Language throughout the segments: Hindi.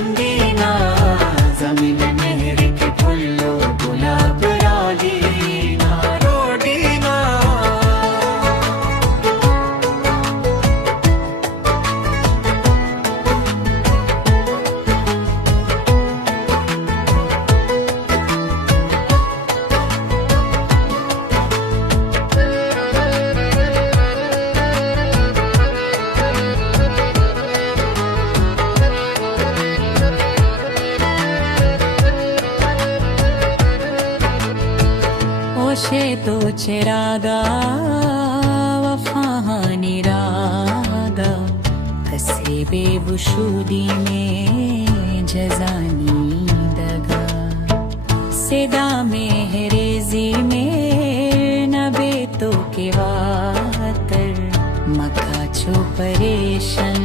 बेचंदीना जमीन मेहर के फुल्लो गुलाब रोडीना रोडीना। ओशे तो चिरागा वफाहानी रागा कसे बेवुशुदी में जजानी दगा सेदा में हेरेजी में नबे तो के वातर मका छो परेशन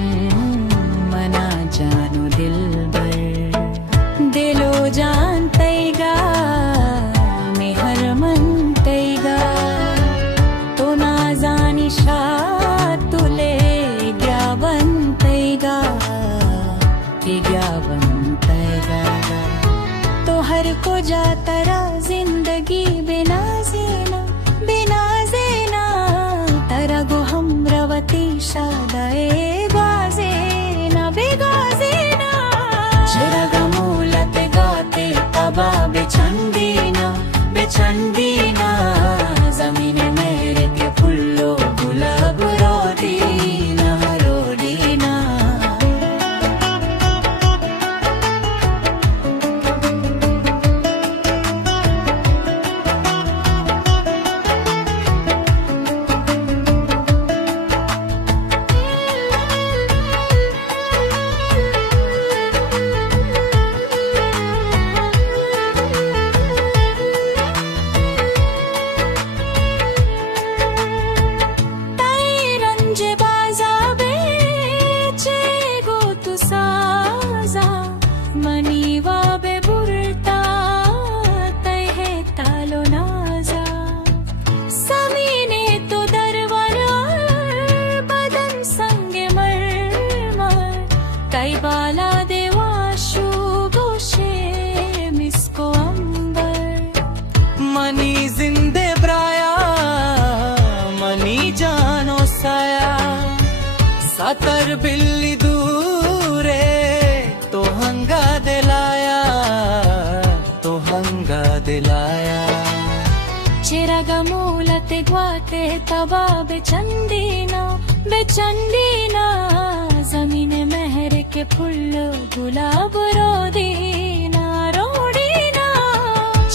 मना जानो दिल बर दिलो जान तैगा तुले ग्यावंतैगा तो हर को जातरा जिंदगी बिना जेना तरा गो हम रवती शादाए गाजेना बेगाजेना चिरग मूलत गाते तबा बेचंदीना बेचंदीना जमीन मेहर के फुल्लो गुलाब रोडीना रोडीना। बाला देवाशु गोशे मिसको अंबर मनी जिंदे ब्राया मनी जानो साया सतर बिल्ली दूरे तो हंगा दिलाया चिरग मूलत ग्वाते तबा बेचंदीना बेचंदीना जमीन मेहर के फुल्लो गुलाब रोडीना रोडीना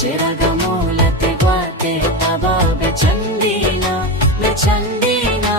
चिरग मूलत ग्वाते तबा बेचंदीना बेचंदीना।